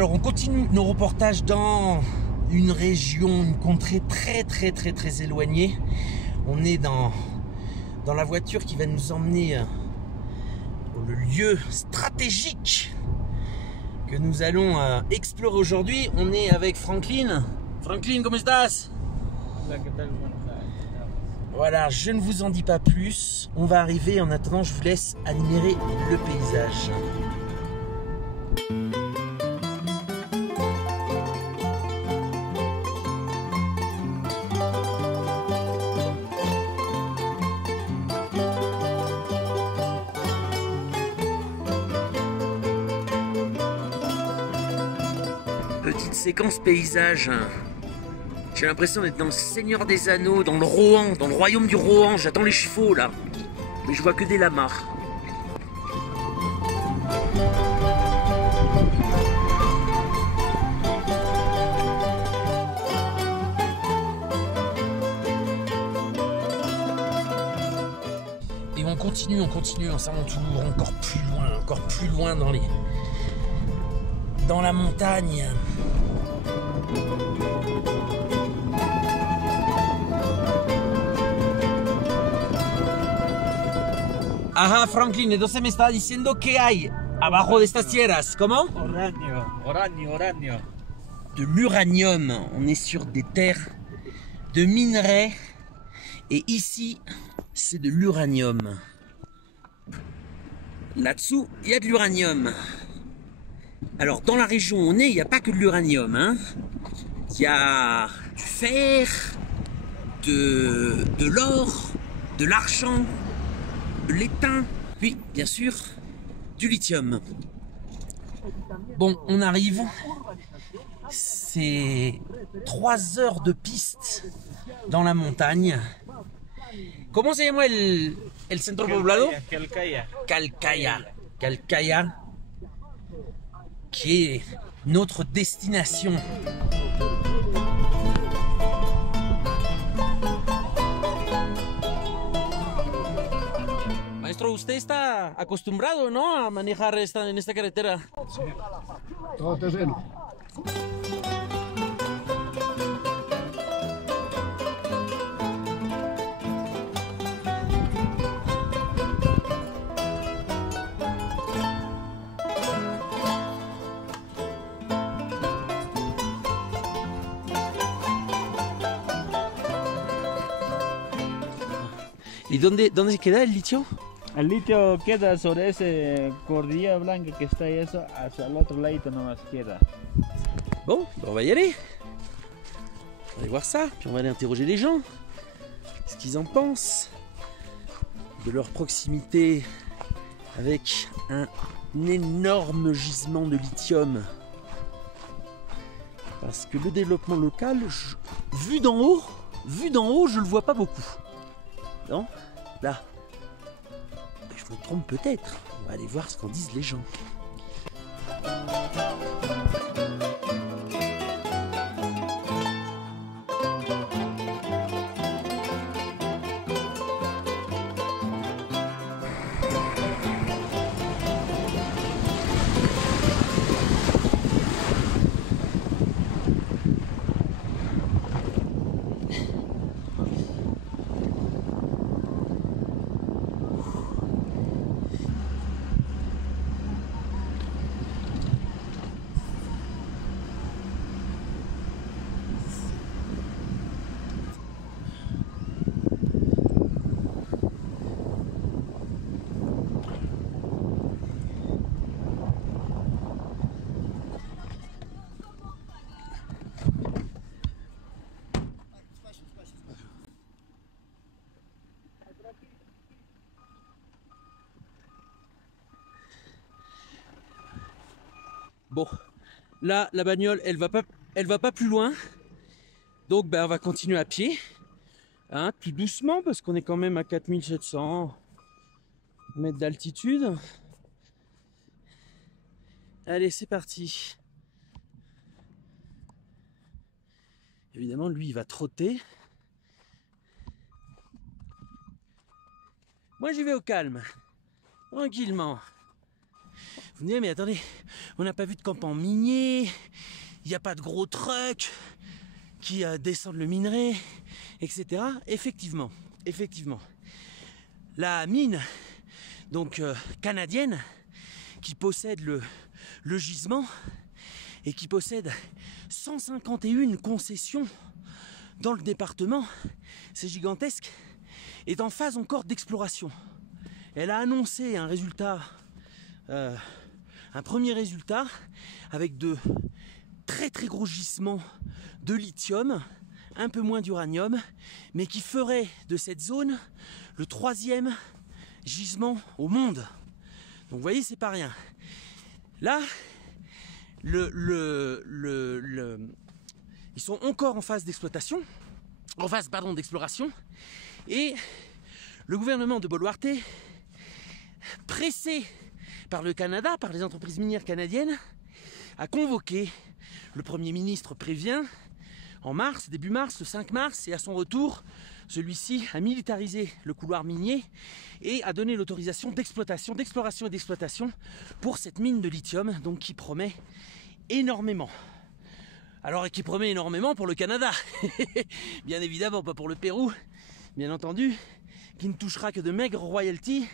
Alors on continue nos reportages dans une région, une contrée très éloignée. On est dans la voiture qui va nous emmener au lieu stratégique que nous allons explorer aujourd'hui. On est avec Franklin. Franklin, ¿cómo estás? Voilà, je ne vous en dis pas plus. On va arriver. En attendant, je vous laisse admirer le paysage. Petite séquence paysage. J'ai l'impression d'être dans le Seigneur des Anneaux, dans le Rohan, dans le royaume du Rohan. J'attends les chevaux là, mais je vois que des lamas. Et on continue, on s'aventure encore plus loin dans la montagne. Ajá, Franklin, entonces me estaba diciendo que hay abajo de estas sierras, ¿cómo? Uranio. De l'uranium. On est sur des terres de minerais. Et ici, c'est de l'uranium. Là-dessous, il y a de l'uranium. Alors, dans la région où on est, il n'y a pas que de l'uranium. Hein. Il y a du fer, de l'or, de l'argent, de l'étain, puis, bien sûr, du lithium. Bon, on arrive. C'est 3 heures de piste dans la montagne. ¿Cómo se llama el centro poblado? Calcaya, qui est notre destination. Maestro, usted está acostumbrado, ¿no?, a manejar en esta carretera. Todo terreno. ¿Y dónde se queda el litio? El litio queda sobre ese cordillera blanca que está ahí, eso, hacia el otro ladito nomás queda. Bon, on va y aller. On va aller voir ça, puis on va aller interroger les gens. Ce qu'ils en pensent de leur proximité avec un énorme gisement de lithium. Parce que le développement local, vu d'en haut, je le vois pas beaucoup. Non? Là. Je me trompe peut-être. On va aller voir ce qu'en disent les gens. Bon, là, la bagnole, elle va pas plus loin. Donc, ben, on va continuer à pied. Hein, tout doucement, parce qu'on est quand même à 4700 mètres d'altitude. Allez, c'est parti. Évidemment, lui, il va trotter. Moi, j'y vais au calme. Tranquillement. Vous me direz, mais attendez, on n'a pas vu de campement minier, il n'y a pas de gros trucks qui descendent le minerai, etc. Effectivement. La mine, donc canadienne, qui possède le gisement et qui possède 151 concessions dans le département, c'est gigantesque, est en phase encore d'exploration. Elle a annoncé un résultat, un premier résultat avec de très très gros gisements de lithium, un peu moins d'uranium, mais qui ferait de cette zone le 3e gisement au monde. Donc vous voyez, c'est pas rien. Là, ils sont encore en phase d'exploitation, d'exploration, et le gouvernement de Boluarte, pressé par le Canada, par les entreprises minières canadiennes, a convoqué, le Premier ministre prévient, en mars, début mars, le 5 mars, et à son retour, celui-ci a militarisé le couloir minier et a donné l'autorisation d'exploration, d'exploration et d'exploitation pour cette mine de lithium, donc qui promet énormément. Alors, qui promet énormément pour le Canada, bien évidemment, pas pour le Pérou, bien entendu, qui ne touchera que de maigres royalties,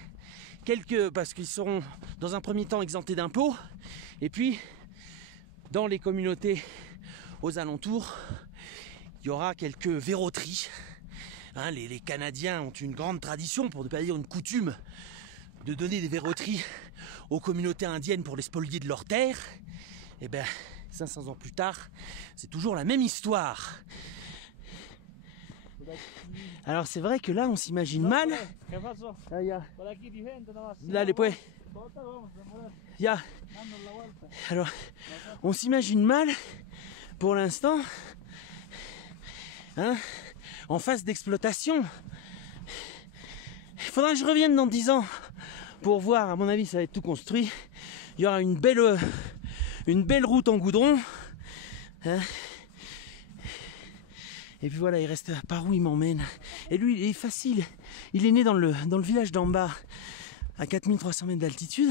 parce qu'ils seront dans un premier temps exemptés d'impôts, et puis dans les communautés aux alentours, il y aura quelques verroteries. Hein, les Canadiens ont une grande tradition, pour ne pas dire une coutume, de donner des verroteries aux communautés indiennes pour les spolier de leurs terres. Et bien, 500 ans plus tard, c'est toujours la même histoire. Alors c'est vrai que là, on s'imagine mal. Là, les poètes. Alors, on s'imagine mal, pour l'instant, hein, en phase d'exploitation. Il faudra que je revienne dans 10 ans pour voir. À mon avis, ça va être tout construit. Il y aura une belle route en goudron, hein. Et puis voilà, il reste par où il m'emmène. Et lui, il est facile. Il est né dans le village d'en bas, à 4300 mètres d'altitude.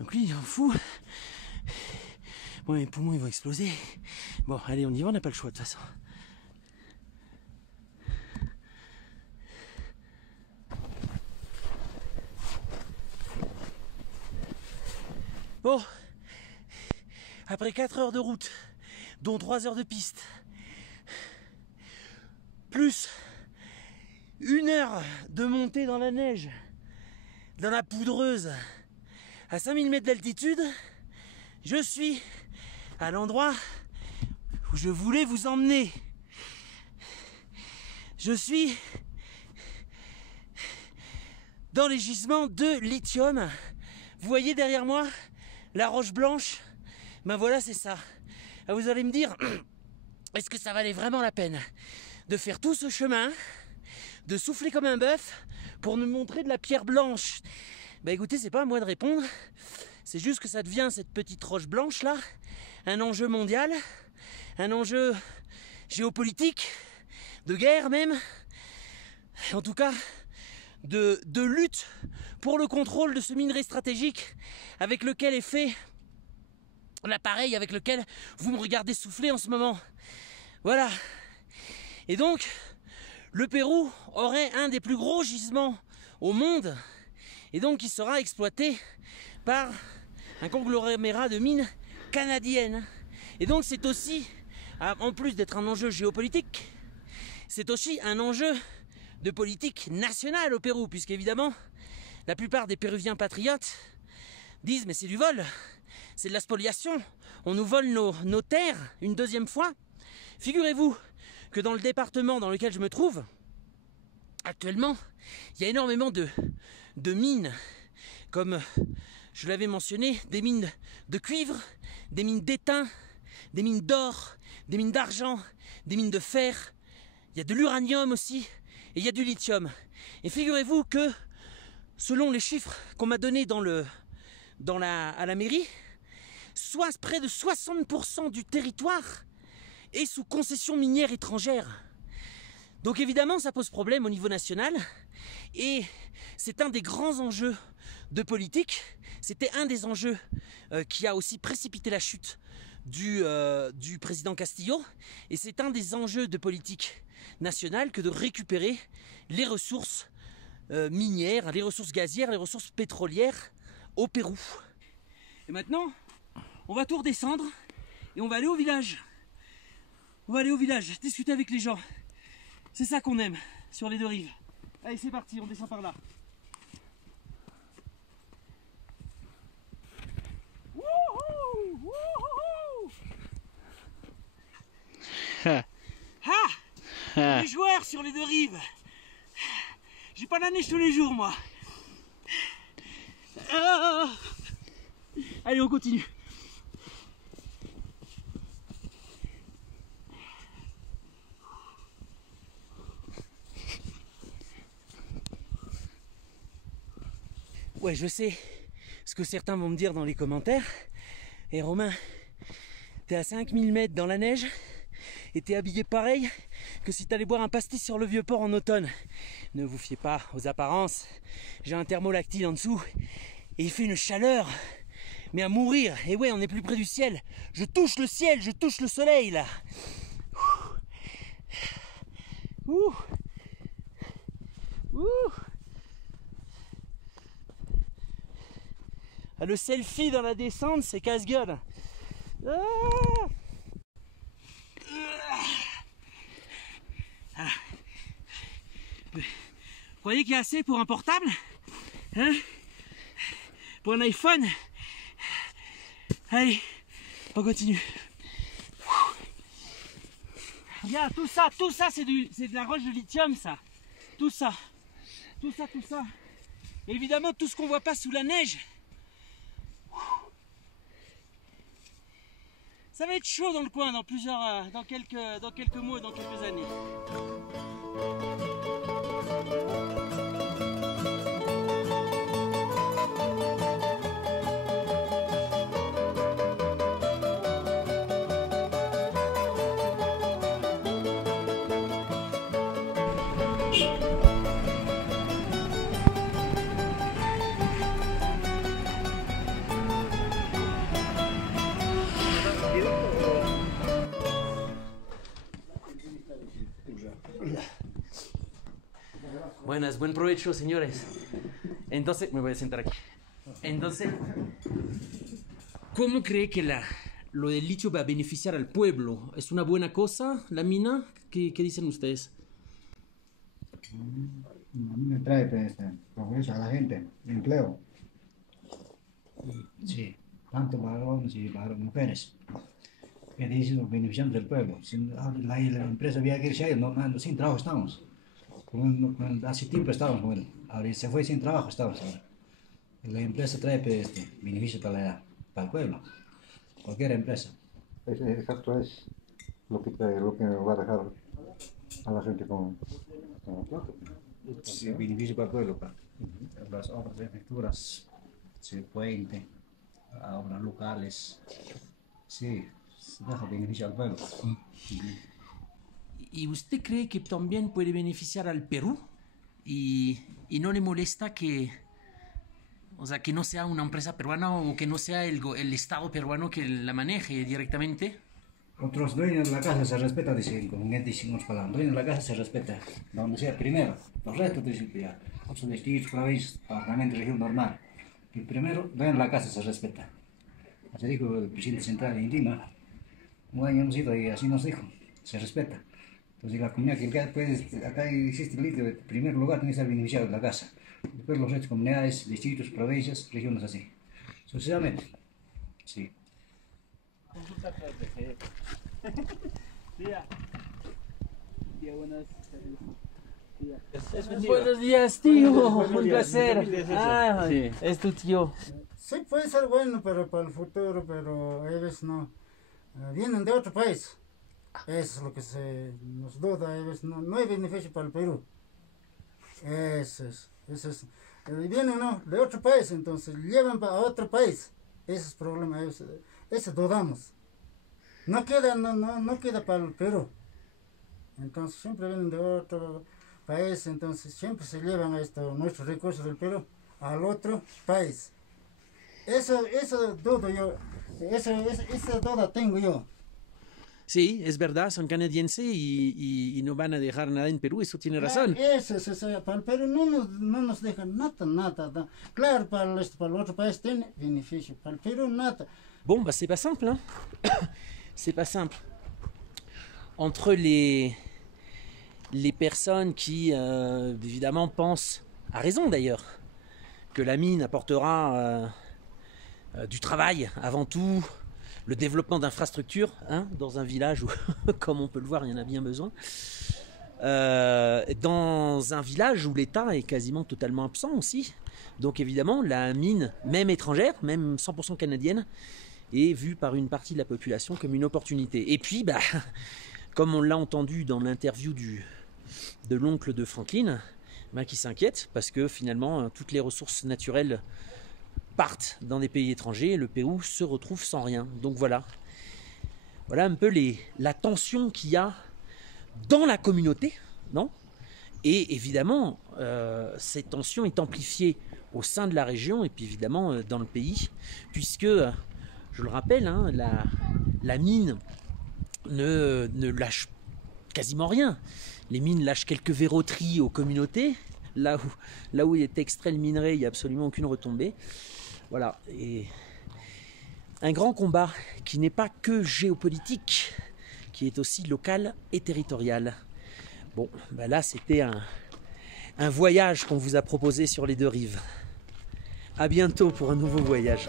Donc lui, il en fout. Bon, mes poumons, ils vont exploser. Bon, allez, on y va, on n'a pas le choix de toute façon. Bon, après 4 heures de route, dont 3 heures de piste, plus 1 heure de montée dans la neige, dans la poudreuse, à 5000 mètres d'altitude, je suis à l'endroit où je voulais vous emmener. Je suis dans les gisements de lithium. Vous voyez derrière moi la roche blanche? Ben voilà, c'est ça. Vous allez me dire, est-ce que ça valait vraiment la peine de faire tout ce chemin, de souffler comme un bœuf pour nous montrer de la pierre blanche? Ben écoutez, c'est pas à moi de répondre. C'est juste que ça devient, cette petite roche blanche là, un enjeu mondial, un enjeu géopolitique, de guerre même, en tout cas de lutte pour le contrôle de ce minerai stratégique avec lequel est fait l'appareil avec lequel vous me regardez souffler en ce moment. Voilà. Et donc, le Pérou aurait un des plus gros gisements au monde, et donc il sera exploité par un conglomérat de mines canadiennes. Et donc c'est aussi, en plus d'être un enjeu géopolitique, c'est aussi un enjeu de politique nationale au Pérou, puisqu'évidemment, la plupart des Péruviens patriotes disent mais c'est du vol, c'est de la spoliation, on nous vole nos terres une deuxième fois. Figurez-vous que dans le département dans lequel je me trouve, actuellement, il y a énormément de mines, comme je l'avais mentionné, des mines de cuivre, des mines d'étain, des mines d'or, des mines d'argent, des mines de fer, il y a de l'uranium aussi, et il y a du lithium. Et figurez-vous que, selon les chiffres qu'on m'a donnés à la mairie, soit près de 60% du territoire est sous concession minière étrangère. Donc évidemment, ça pose problème au niveau national et c'est un des grands enjeux de politique. C'était un des enjeux qui a aussi précipité la chute du président Castillo et c'est un des enjeux de politique nationale que de récupérer les ressources minières, les ressources gazières, les ressources pétrolières au Pérou. Et maintenant, on va tout redescendre et on va aller au village. On va aller au village, discuter avec les gens. C'est ça qu'on aime sur les deux rives. Allez, c'est parti, on descend par là. Wouhou, wouhou. Les joueurs sur les deux rives. J'ai pas la neige tous les jours, moi. Allez, on continue. Ouais, je sais ce que certains vont me dire dans les commentaires. Et Romain, t'es à 5000 mètres dans la neige et t'es habillé pareil que si t'allais boire un pastis sur le vieux port en automne. Ne vous fiez pas aux apparences. J'ai un thermolactyle en dessous et il fait une chaleur, mais à mourir. Et ouais, on est plus près du ciel. Je touche le ciel, je touche le soleil là. Ouh. Ouh. Ah, le selfie dans la descente, c'est casse-gueule. Ah. Ah. Vous croyez qu'il y a assez pour un portable, hein? Pour un iPhone? Allez, on continue. Regarde, tout ça, c'est de la roche de lithium, ça. Tout ça. Et évidemment, tout ce qu'on voit pas sous la neige. Ça va être chaud dans le coin dans quelques mois, dans quelques années. Buenas, buen provecho, señores. Entonces, me voy a sentar aquí. Entonces, ¿cómo cree que lo del litio va a beneficiar al pueblo? ¿Es una buena cosa la mina? ¿Qué dicen ustedes? Me trae progreso a la gente, empleo. Sí, tanto varones y para mujeres. Que dicen beneficiando del pueblo. Si la empresa había que irse ahí, sin trabajo estamos. Hace tiempo estábamos con él, ahora se fue sin trabajo, estamos ahora. La empresa trae beneficio para el pueblo, cualquier empresa. Exacto, es lo que va a dejar a la gente con plata. Sí, beneficio para el pueblo, para las obras de infraestructuras, puente, obras locales, sí, se deja beneficio al pueblo. ¿Y usted cree que también puede beneficiar al Perú? ¿Y no le molesta que, o sea, que no sea una empresa peruana o que no sea el Estado peruano que la maneje directamente? Otros dueños de la casa se respetan, dicen, con decimos palabras. Dueños de la casa se respeta, donde sea primero. Los restos dicen que ya, otros distritos, provincias, parlamento, región normal. Y primero, dueño de la casa se respeta. Así dijo el presidente central de Lima. Un año hemos ido y así nos dijo, se respeta. Entonces la comunidad que acá existe el litio, en primer lugar tiene que ser beneficiado de la casa. Después los restos, comunidades, distritos, provincias, regiones así. Sucesivamente. Sí. Buenos días, tío. Un placer. Ah, Sí. es tu tío. Sí, puede ser bueno para el futuro, pero a veces no. Vienen de otro país. Eso es lo que se nos duda. A veces no hay beneficio para el Perú. Eso es. Vienen de otro país, entonces llevan a otro país. Ese es el problema. Eso dudamos. No queda para el Perú. Entonces siempre vienen de otro país, entonces siempre se llevan nuestros recursos del Perú al otro país. Eso dudo yo, esa duda tengo yo. Sí, es verdad, son canadienses y no van a dejar nada en Perú, eso tiene razón. Eso, para el Perú no nos dejan nada. Claro, para el otro país tiene beneficio, para el Perú nada. Bon, bah c'est pas simple, hein. C'est pas simple. Entre les personnes qui, évidemment, pensent, à raison d'ailleurs, que la mine apportera du travail avant tout, le développement d'infrastructures, hein, dans un village où, comme on peut le voir, il y en a bien besoin. Dans un village où l'État est quasiment totalement absent aussi. Donc évidemment, la mine, même étrangère, même 100% canadienne, est vue par une partie de la population comme une opportunité. Et puis, bah, comme on l'a entendu dans l'interview de l'oncle de Franklin, bah, qui s'inquiète parce que finalement, toutes les ressources naturelles partent dans des pays étrangers et le Pérou se retrouve sans rien. Donc voilà un peu la tension qu'il y a dans la communauté, non? Et évidemment, cette tension est amplifiée au sein de la région et puis évidemment dans le pays, puisque, je le rappelle, hein, la mine ne lâche quasiment rien. Les mines lâchent quelques verroteries aux communautés, là où il est extrait le minerai, il n'y a absolument aucune retombée. Voilà, et un grand combat qui n'est pas que géopolitique, qui est aussi local et territorial. Bon, ben là c'était un voyage qu'on vous a proposé sur les deux rives. À bientôt pour un nouveau voyage.